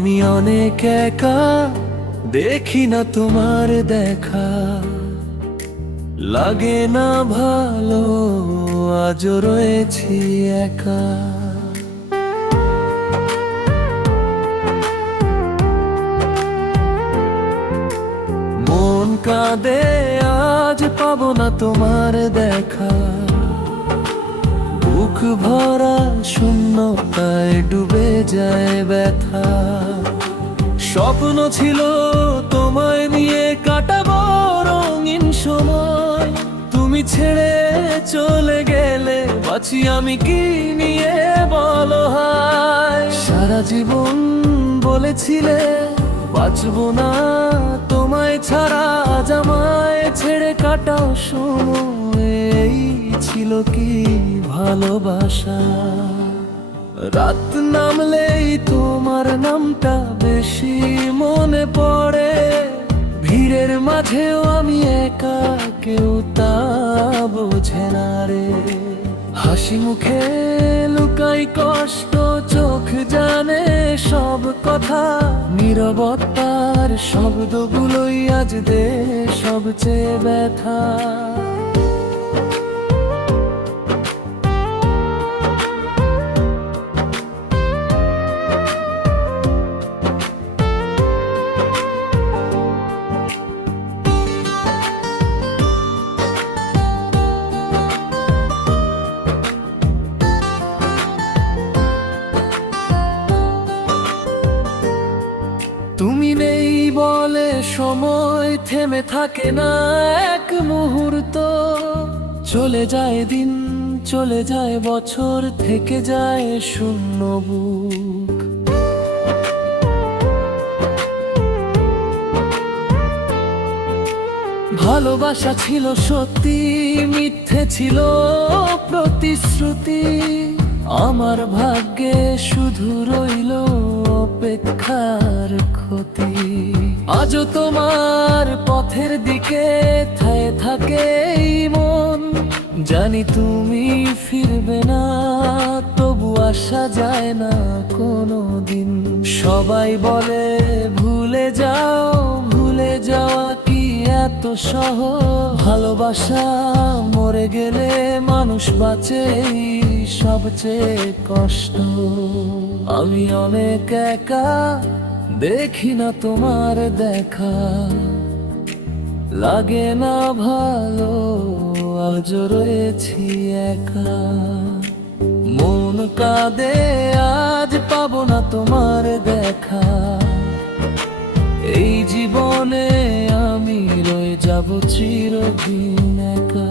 আমি অনেক একা, দেখি না তোমার দেখা, লাগে না ভালো, আজও রয়েছি একা। মন কাঁদে, আজ পাবো না তোমার দেখা, বুক ভরা শূন্যতায় ডুবে যায় ব্যথা। স্বপ্ন ছিল তোমায় নিয়ে কাটাবো রঙিন সময়, তুমি ছেড়ে চলে গেলে বাঁচি আমি কি নিয়ে বলো হায়। সারা জীবন বলেছিলে বাঁচবো না তোমায় ছাড়া, আজ আমায় ছেড়ে কাটাও সময়, এই ছিল কি ভালোবাসা। রাত নামলেই তোমার নামটা বেশি মনে পড়ে, ভিড়ের মাঝেও আমি একা, কেউ তা বোঝে না রে। হাসি মুখে লুকাই কষ্ট, চোখ জানে সব কথা, নীরবতার শব্দগুলোই আজ দে সবচেয়ে ব্যথা। তুমি নেই বলে সময় থেমে থাকে না এক মুহূর্ত, চলে যায় দিন, চলে যায় বছর, থেকে যায় শূন্য বুক। ভালোবাসা ছিল সত্যি, মিথ্যে ছিল প্রতিশ্রুতি, আমার ভাগ্যে শুধু রইল অপেক্ষার ক্ষতি। আজও তোমার পথের দিকে থায়ে থাকে এই মন, জানি তুমি ফিরবে না, তবু আসা যায় না কোনো দিন। সবাই বলে ভুলে যাও, ভুলে যাওয়া কি এত সহজ, ভালোবাসা মরে গেলে মানুষ বাঁচে সবচেয়ে কষ্ট। আমি অনেক একা, দেখি না তোমার দেখা, লাগে না ভালো, আজও রয়েছি একা। মন কাঁদে, আজ পাবো না তোমার দেখা, এই জীবনে আমি রয়ে যাব চিরদিন একা।